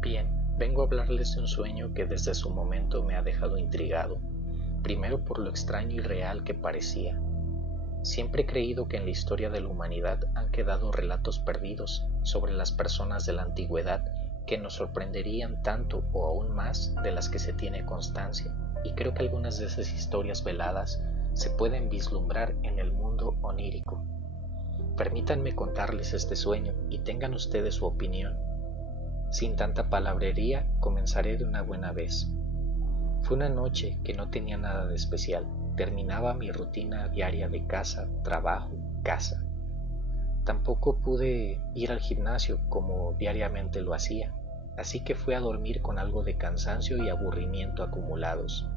Bien, vengo a hablarles de un sueño que desde su momento me ha dejado intrigado, primero por lo extraño y real que parecía. Siempre he creído que en la historia de la humanidad han quedado relatos perdidos sobre las personas de la antigüedad que nos sorprenderían tanto o aún más de las que se tiene constancia, y creo que algunas de esas historias veladas se pueden vislumbrar en el mundo onírico. Permítanme contarles este sueño y tengan ustedes su opinión. Sin tanta palabrería, comenzaré de una buena vez. Fue una noche que no tenía nada de especial. Terminaba mi rutina diaria de casa, trabajo, casa. Tampoco pude ir al gimnasio como diariamente lo hacía, así que fui a dormir con algo de cansancio y aburrimiento acumulados.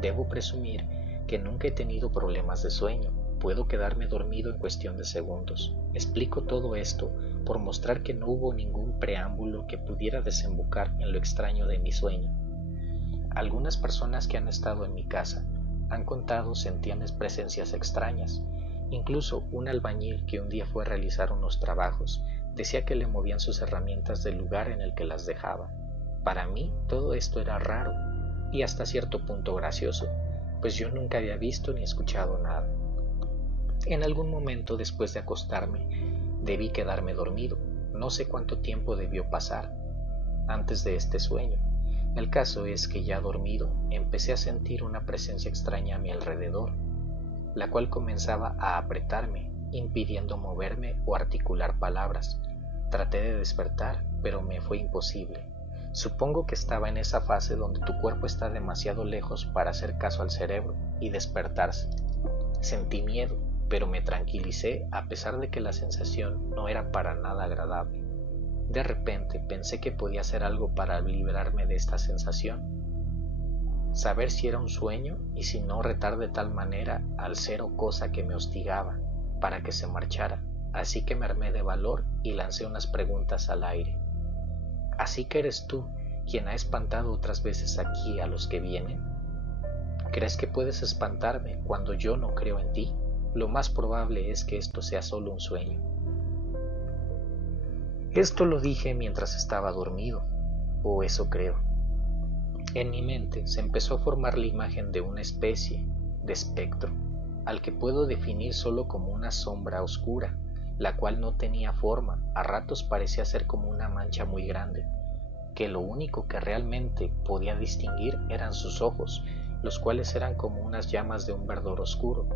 Debo presumir que nunca he tenido problemas de sueño. Puedo quedarme dormido en cuestión de segundos. Explico todo esto por mostrar que no hubo ningún preámbulo que pudiera desembocar en lo extraño de mi sueño. Algunas personas que han estado en mi casa han contado sentían presencias extrañas. Incluso un albañil que un día fue a realizar unos trabajos decía que le movían sus herramientas del lugar en el que las dejaba. Para mí todo esto era raro y hasta cierto punto gracioso, pues yo nunca había visto ni escuchado nada. En algún momento después de acostarme, debí quedarme dormido. No sé cuánto tiempo debió pasar antes de este sueño. El caso es que ya dormido, empecé a sentir una presencia extraña a mi alrededor, la cual comenzaba a apretarme, impidiendo moverme o articular palabras. Traté de despertar, pero me fue imposible. Supongo que estaba en esa fase donde tu cuerpo está demasiado lejos para hacer caso al cerebro y despertarse. Sentí miedo, pero me tranquilicé a pesar de que la sensación no era para nada agradable. De repente pensé que podía hacer algo para librarme de esta sensación. Saber si era un sueño y si no retar de tal manera al ser o cosa que me hostigaba para que se marchara. Así que me armé de valor y lancé unas preguntas al aire. ¿Así que eres tú quien ha espantado otras veces aquí a los que vienen? ¿Crees que puedes espantarme cuando yo no creo en ti? Lo más probable es que esto sea solo un sueño. Esto lo dije mientras estaba dormido, o eso creo. En mi mente se empezó a formar la imagen de una especie de espectro, al que puedo definir solo como una sombra oscura, la cual no tenía forma, a ratos parecía ser como una mancha muy grande, que lo único que realmente podía distinguir eran sus ojos, los cuales eran como unas llamas de un verdor oscuro.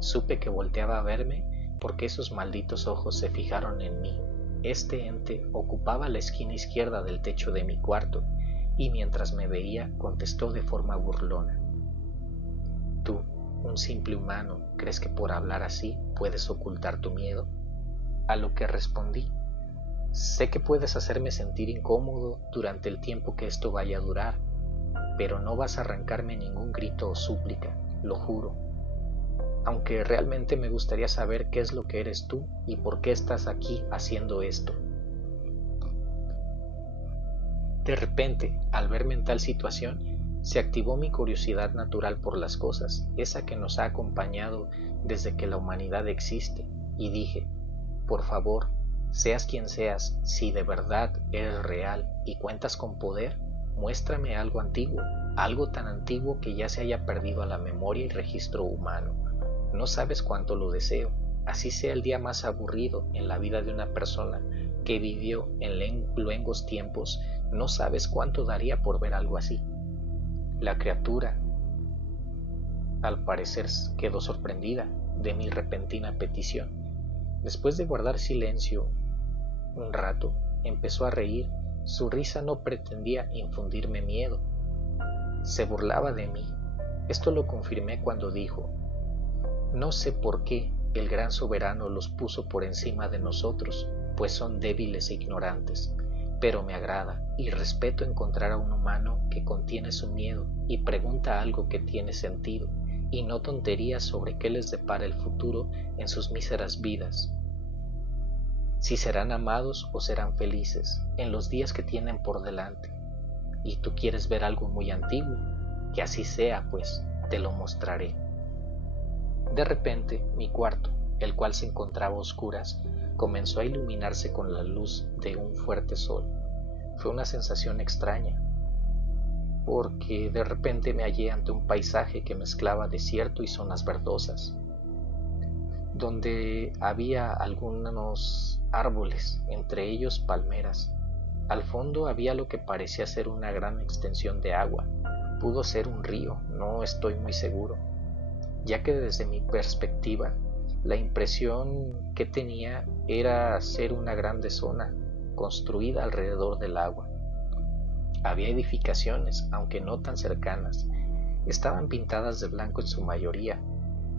Supe que volteaba a verme porque esos malditos ojos se fijaron en mí. Este ente ocupaba la esquina izquierda del techo de mi cuarto y mientras me veía contestó de forma burlona. Tú, un simple humano, ¿crees que por hablar así puedes ocultar tu miedo? A lo que respondí, sé que puedes hacerme sentir incómodo durante el tiempo que esto vaya a durar, pero no vas a arrancarme ningún grito o súplica, lo juro. Aunque realmente me gustaría saber qué es lo que eres tú y por qué estás aquí haciendo esto. De repente, al verme en tal situación, se activó mi curiosidad natural por las cosas, esa que nos ha acompañado desde que la humanidad existe, y dije, por favor, seas quien seas, si de verdad eres real y cuentas con poder, muéstrame algo antiguo, algo tan antiguo que ya se haya perdido a la memoria y registro humano. No sabes cuánto lo deseo, así sea el día más aburrido en la vida de una persona que vivió en luengos tiempos, no sabes cuánto daría por ver algo así. La criatura, al parecer, quedó sorprendida de mi repentina petición. Después de guardar silencio un rato, empezó a reír. Su risa no pretendía infundirme miedo. Se burlaba de mí. Esto lo confirmé cuando dijo, no sé por qué el gran soberano los puso por encima de nosotros, pues son débiles e ignorantes, pero me agrada y respeto encontrar a un humano que contiene su miedo y pregunta algo que tiene sentido, y no tonterías sobre qué les depara el futuro en sus míseras vidas. Si serán amados o serán felices en los días que tienen por delante. Y tú quieres ver algo muy antiguo, que así sea, pues, te lo mostraré. De repente, mi cuarto, el cual se encontraba a oscuras, comenzó a iluminarse con la luz de un fuerte sol. Fue una sensación extraña, porque de repente me hallé ante un paisaje que mezclaba desierto y zonas verdosas, donde había algunos árboles, entre ellos palmeras. Al fondo había lo que parecía ser una gran extensión de agua. Pudo ser un río, no estoy muy seguro, ya que desde mi perspectiva la impresión que tenía era ser una grande zona construida alrededor del agua. Había edificaciones, aunque no tan cercanas. Estaban pintadas de blanco en su mayoría.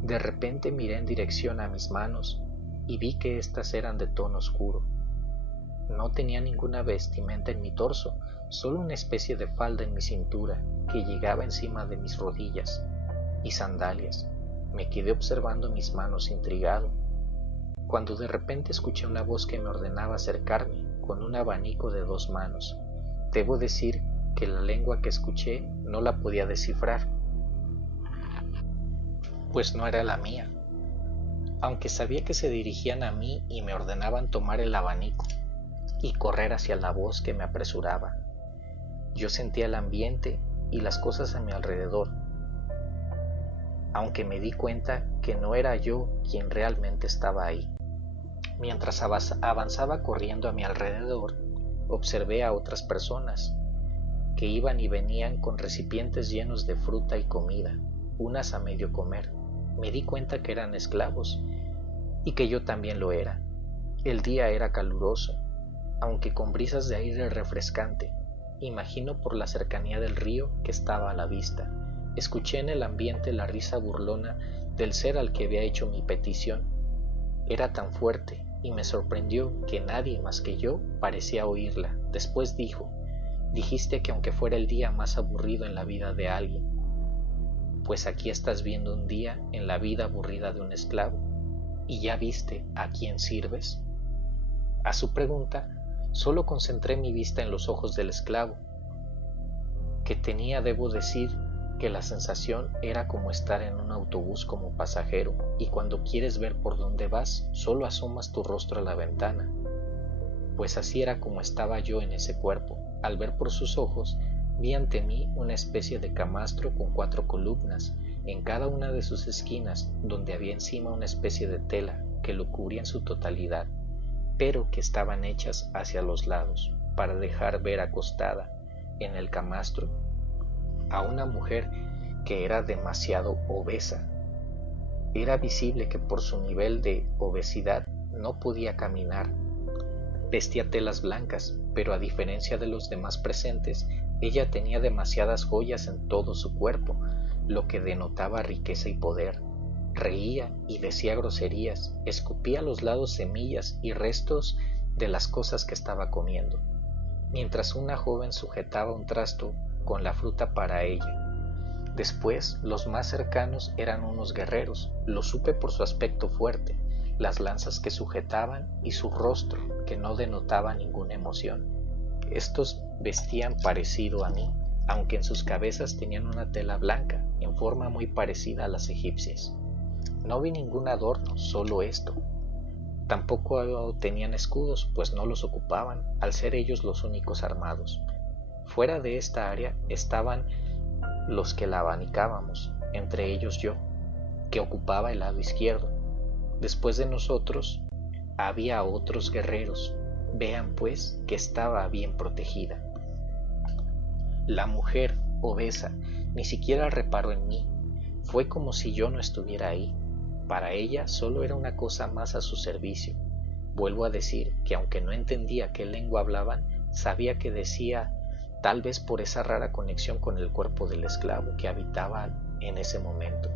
De repente miré en dirección a mis manos y vi que éstas eran de tono oscuro. No tenía ninguna vestimenta en mi torso, solo una especie de falda en mi cintura que llegaba encima de mis rodillas, y sandalias. Me quedé observando mis manos intrigado, cuando de repente escuché una voz que me ordenaba acercarme con un abanico de 2 manos. Debo decir que la lengua que escuché no la podía descifrar, pues no era la mía, aunque sabía que se dirigían a mí y me ordenaban tomar el abanico y correr hacia la voz que me apresuraba. Yo sentía el ambiente y las cosas a mi alrededor, aunque me di cuenta que no era yo quien realmente estaba ahí. Mientras avanzaba corriendo a mi alrededor, observé a otras personas que iban y venían con recipientes llenos de fruta y comida, unas a medio comer. Me di cuenta que eran esclavos y que yo también lo era. El día era caluroso, aunque con brisas de aire refrescante. Imagino por la cercanía del río que estaba a la vista. Escuché en el ambiente la risa burlona del ser al que había hecho mi petición. Era tan fuerte y me sorprendió que nadie más que yo parecía oírla. Después dijo: dijiste que aunque fuera el día más aburrido en la vida de alguien, pues aquí estás viendo un día en la vida aburrida de un esclavo. ¿Y ya viste a quién sirves? A su pregunta, solo concentré mi vista en los ojos del esclavo, que tenía, debo decir, que la sensación era como estar en un autobús como pasajero, y cuando quieres ver por dónde vas, solo asomas tu rostro a la ventana. Pues así era como estaba yo en ese cuerpo. Al ver por sus ojos, vi ante mí una especie de camastro con 4 columnas, en cada una de sus esquinas, donde había encima una especie de tela que lo cubría en su totalidad, pero que estaban hechas hacia los lados, para dejar ver acostada en el camastro a una mujer que era demasiado obesa. Era visible que por su nivel de obesidad no podía caminar. Vestía telas blancas, pero a diferencia de los demás presentes, ella tenía demasiadas joyas en todo su cuerpo, lo que denotaba riqueza y poder. Reía y decía groserías, escupía a los lados semillas y restos de las cosas que estaba comiendo, mientras una joven sujetaba un trasto con la fruta para ella. Después, los más cercanos eran unos guerreros, lo supe por su aspecto fuerte, las lanzas que sujetaban y su rostro, que no denotaba ninguna emoción. Estos vestían parecido a mí, aunque en sus cabezas tenían una tela blanca, en forma muy parecida a las egipcias. No vi ningún adorno, solo esto. Tampoco tenían escudos, pues no los ocupaban, al ser ellos los únicos armados. Fuera de esta área estaban los que la abanicábamos, entre ellos yo, que ocupaba el lado izquierdo. Después de nosotros había otros guerreros. Vean pues que estaba bien protegida. La mujer, obesa, ni siquiera reparó en mí. Fue como si yo no estuviera ahí. Para ella solo era una cosa más a su servicio. Vuelvo a decir que aunque no entendía qué lengua hablaban, sabía que decía, tal vez por esa rara conexión con el cuerpo del esclavo que habitaba en ese momento.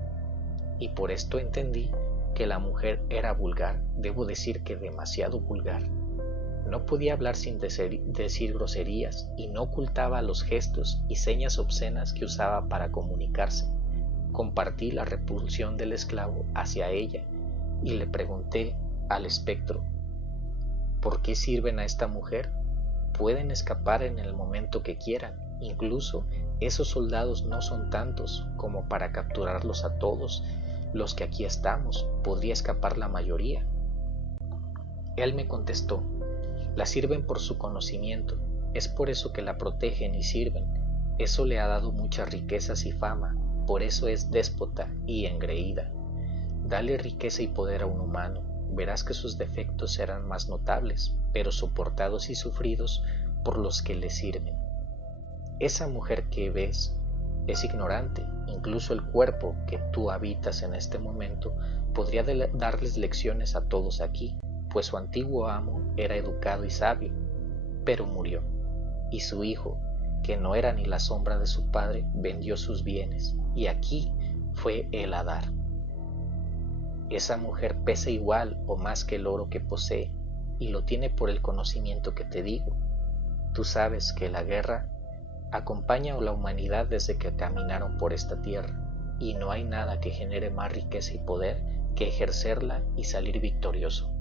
Y por esto entendí que la mujer era vulgar, debo decir que demasiado vulgar. No podía hablar sin decir groserías y no ocultaba los gestos y señas obscenas que usaba para comunicarse. Compartí la repulsión del esclavo hacia ella y le pregunté al espectro: ¿por qué sirven a esta mujer? Pueden escapar en el momento que quieran, incluso esos soldados no son tantos como para capturarlos a todos los que aquí estamos, podría escapar la mayoría. Él me contestó: la sirven por su conocimiento, Es por eso que la protegen y sirven. Eso le ha dado muchas riquezas y fama, por eso es déspota y engreída. Dale riqueza y poder a un humano, verás que sus defectos serán más notables, pero soportados y sufridos por los que le sirven. Esa mujer que ves es ignorante, incluso el cuerpo que tú habitas en este momento podría darles lecciones a todos aquí, pues su antiguo amo era educado y sabio, pero murió, y su hijo, que no era ni la sombra de su padre, vendió sus bienes, y aquí fue él a dar. Esa mujer pesa igual o más que el oro que posee, y lo tiene por el conocimiento que te digo. Tú sabes que la guerra acompaña a la humanidad desde que caminaron por esta tierra, y no hay nada que genere más riqueza y poder que ejercerla y salir victorioso.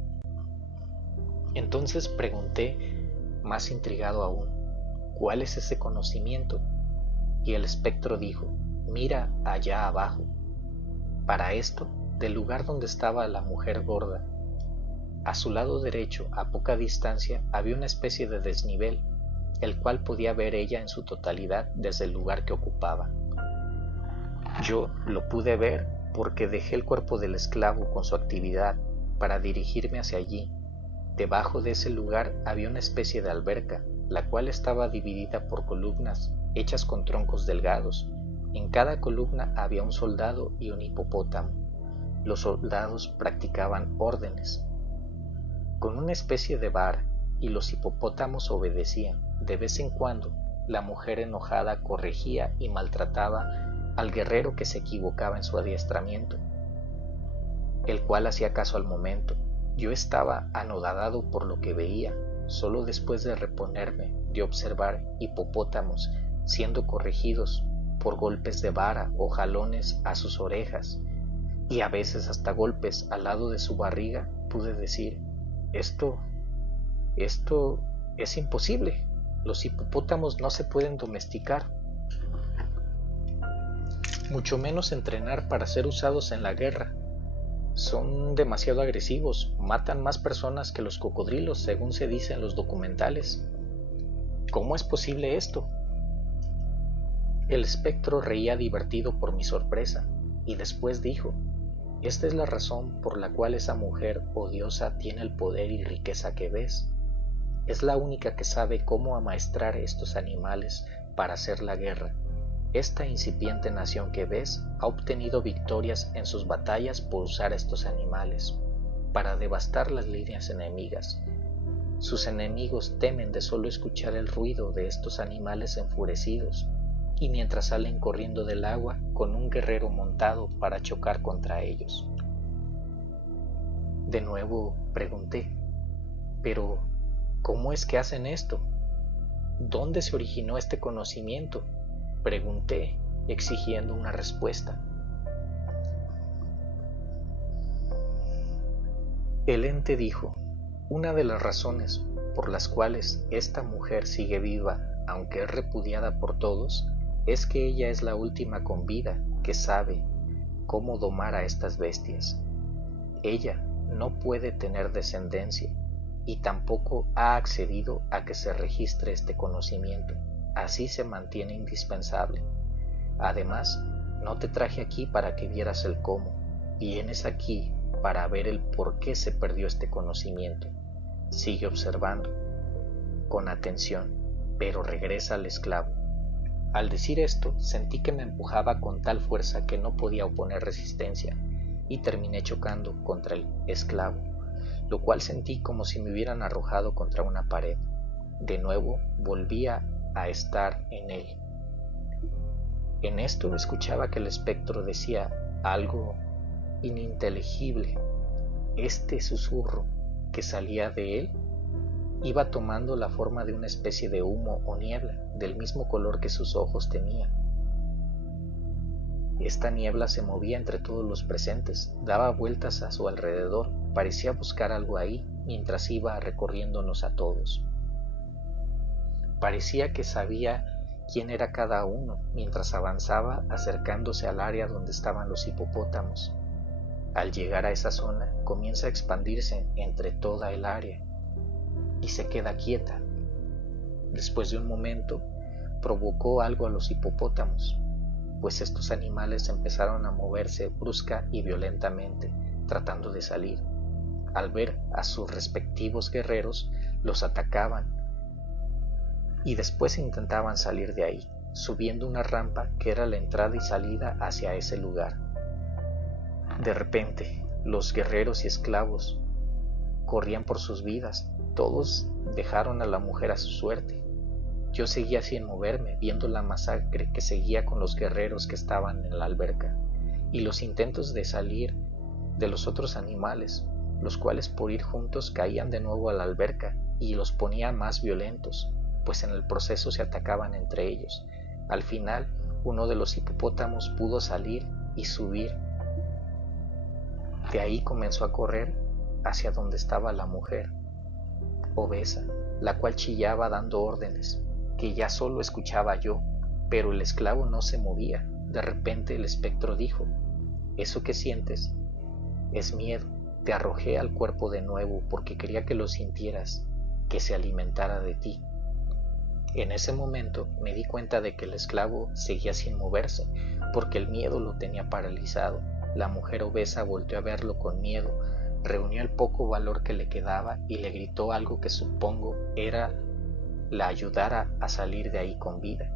Entonces pregunté, más intrigado aún, ¿cuál es ese conocimiento? Y el espectro dijo, mira allá abajo. Para esto, del lugar donde estaba la mujer gorda, a su lado derecho, a poca distancia, había una especie de desnivel, el cual podía ver ella en su totalidad desde el lugar que ocupaba. Yo lo pude ver porque dejé el cuerpo del esclavo con su actividad para dirigirme hacia allí. Debajo de ese lugar había una especie de alberca, la cual estaba dividida por columnas hechas con troncos delgados. En cada columna había un soldado y un hipopótamo. Los soldados practicaban órdenes con una especie de vara y los hipopótamos obedecían. De vez en cuando, la mujer enojada corregía y maltrataba al guerrero que se equivocaba en su adiestramiento, el cual hacía caso al momento. Yo estaba anodado por lo que veía, solo después de reponerme de observar hipopótamos siendo corregidos por golpes de vara o jalones a sus orejas, y a veces hasta golpes al lado de su barriga, pude decir, esto es imposible. Los hipopótamos no se pueden domesticar, mucho menos entrenar para ser usados en la guerra. Son demasiado agresivos, matan más personas que los cocodrilos, según se dice en los documentales. ¿Cómo es posible esto? El espectro reía divertido por mi sorpresa, y después dijo, esta es la razón por la cual esa mujer odiosa tiene el poder y riqueza que ves. Es la única que sabe cómo amaestrar estos animales para hacer la guerra. Esta incipiente nación que ves ha obtenido victorias en sus batallas por usar estos animales para devastar las líneas enemigas. Sus enemigos temen de solo escuchar el ruido de estos animales enfurecidos, y mientras salen corriendo del agua con un guerrero montado para chocar contra ellos. De nuevo pregunté, pero ¿cómo es que hacen esto? ¿Dónde se originó este conocimiento? Pregunté, exigiendo una respuesta. El ente dijo, una de las razones por las cuales esta mujer sigue viva, aunque es repudiada por todos, es que ella es la última con vida que sabe cómo domar a estas bestias. Ella no puede tener descendencia y tampoco ha accedido a que se registre este conocimiento. Así se mantiene indispensable. Además, no te traje aquí para que vieras el cómo, vienes aquí para ver el por qué se perdió este conocimiento. Sigue observando con atención, pero regresa al esclavo. Al decir esto, sentí que me empujaba con tal fuerza que no podía oponer resistencia y terminé chocando contra el esclavo, lo cual sentí como si me hubieran arrojado contra una pared. De nuevo volvía a estar en él. En esto escuchaba que el espectro decía algo ininteligible. Este susurro que salía de él iba tomando la forma de una especie de humo o niebla, del mismo color que sus ojos tenían. Esta niebla se movía entre todos los presentes, daba vueltas a su alrededor, parecía buscar algo ahí, mientras iba recorriéndonos a todos. Parecía que sabía quién era cada uno, mientras avanzaba acercándose al área donde estaban los hipopótamos. Al llegar a esa zona, comienza a expandirse entre toda el área y se queda quieta. Después de un momento, provocó algo a los hipopótamos, pues estos animales empezaron a moverse brusca y violentamente, tratando de salir. Al ver a sus respectivos guerreros, los atacaban y después intentaban salir de ahí, subiendo una rampa que era la entrada y salida hacia ese lugar. De repente, los guerreros y esclavos corrían por sus vidas. Todos dejaron a la mujer a su suerte. Yo seguía sin moverme, viendo la masacre que seguía con los guerreros que estaban en la alberca, y los intentos de salir de los otros animales, los cuales por ir juntos caían de nuevo a la alberca y los ponía más violentos, pues en el proceso se atacaban entre ellos. Al final, uno de los hipopótamos pudo salir y subir. De ahí comenzó a correr hacia donde estaba la mujer obesa, la cual chillaba dando órdenes, que ya solo escuchaba yo, pero el esclavo no se movía. De repente el espectro dijo: «¿Eso que sientes? Es miedo. Te arrojé al cuerpo de nuevo porque quería que lo sintieras, que se alimentara de ti». En ese momento me di cuenta de que el esclavo seguía sin moverse, porque el miedo lo tenía paralizado. La mujer obesa volteó a verlo con miedo, reunió el poco valor que le quedaba y le gritó algo que supongo era la ayudara a salir de ahí con vida.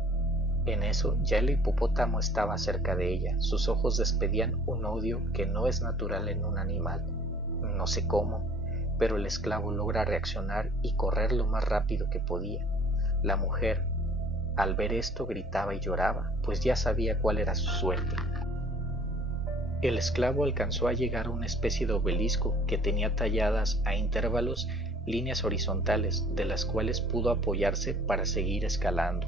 En eso ya el hipopótamo estaba cerca de ella. Sus ojos despedían un odio que no es natural en un animal. No sé cómo, pero el esclavo logra reaccionar y correr lo más rápido que podía. La mujer, al ver esto, gritaba y lloraba, pues ya sabía cuál era su suerte. El esclavo alcanzó a llegar a una especie de obelisco que tenía talladas a intervalos líneas horizontales, de las cuales pudo apoyarse para seguir escalando.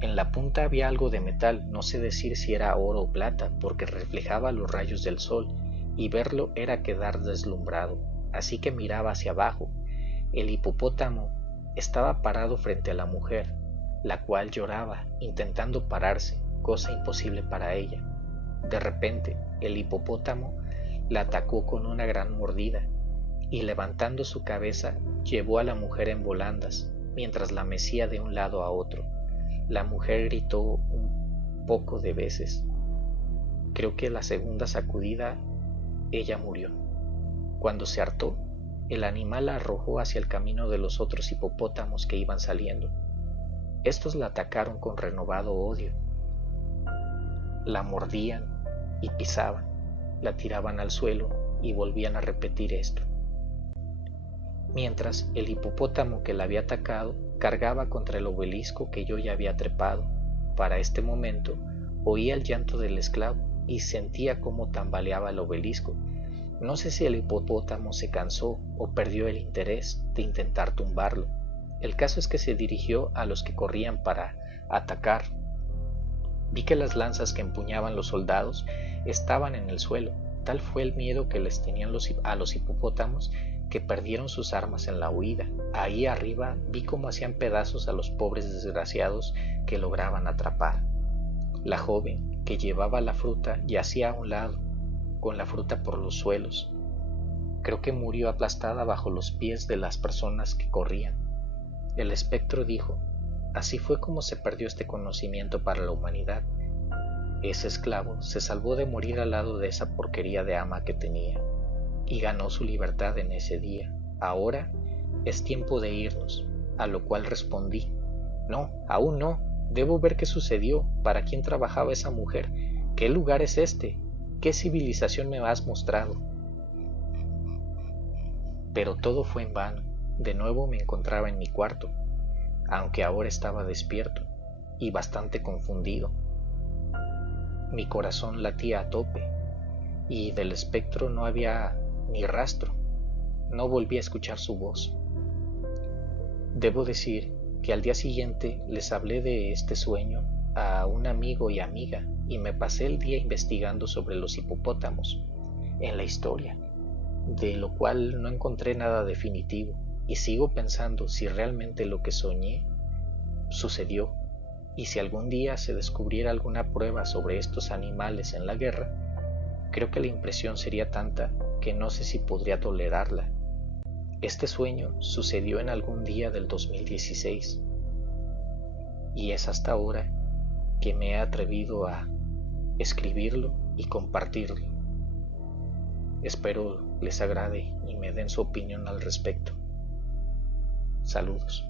En la punta había algo de metal, no sé decir si era oro o plata, porque reflejaba los rayos del sol, y verlo era quedar deslumbrado, así que miraba hacia abajo. El hipopótamo estaba parado frente a la mujer, la cual lloraba, intentando pararse, cosa imposible para ella. De repente, el hipopótamo la atacó con una gran mordida, y levantando su cabeza, llevó a la mujer en volandas, mientras la mecía de un lado a otro. La mujer gritó un poco de veces. Creo que la segunda sacudida, ella murió. Cuando se hartó, el animal la arrojó hacia el camino de los otros hipopótamos que iban saliendo. Estos la atacaron con renovado odio. La mordían y pisaban, la tiraban al suelo y volvían a repetir esto. Mientras el hipopótamo que la había atacado cargaba contra el obelisco que yo ya había trepado. Para este momento oía el llanto del esclavo y sentía cómo tambaleaba el obelisco. No sé si el hipopótamo se cansó o perdió el interés de intentar tumbarlo. El caso es que se dirigió a los que corrían para atacar. Vi que las lanzas que empuñaban los soldados estaban en el suelo. Tal fue el miedo que les tenían a los hipopótamos que perdieron sus armas en la huida. Ahí arriba vi cómo hacían pedazos a los pobres desgraciados que lograban atrapar. La joven que llevaba la fruta yacía a un lado, con la fruta por los suelos. Creo que murió aplastada bajo los pies de las personas que corrían. El espectro dijo: así fue como se perdió este conocimiento para la humanidad. Ese esclavo se salvó de morir al lado de esa porquería de ama que tenía, y ganó su libertad en ese día. Ahora es tiempo de irnos. A lo cual respondí: no, aún no. Debo ver qué sucedió, para quién trabajaba esa mujer, qué lugar es este, qué civilización me has mostrado. Pero todo fue en vano. De nuevo me encontraba en mi cuarto, aunque ahora estaba despierto y bastante confundido. Mi corazón latía a tope y del espectro no había ni rastro. No volví a escuchar su voz. Debo decir que al día siguiente les hablé de este sueño a un amigo y amiga y me pasé el día investigando sobre los hipopótamos en la historia, de lo cual no encontré nada definitivo y sigo pensando si realmente lo que soñé sucedió y si algún día se descubriera alguna prueba sobre estos animales en la guerra, creo que la impresión sería tanta que no sé si podría tolerarla. Este sueño sucedió en algún día del 2016 y es hasta ahora que me he atrevido a escribirlo y compartirlo. Espero les agrade y me den su opinión al respecto. Saludos.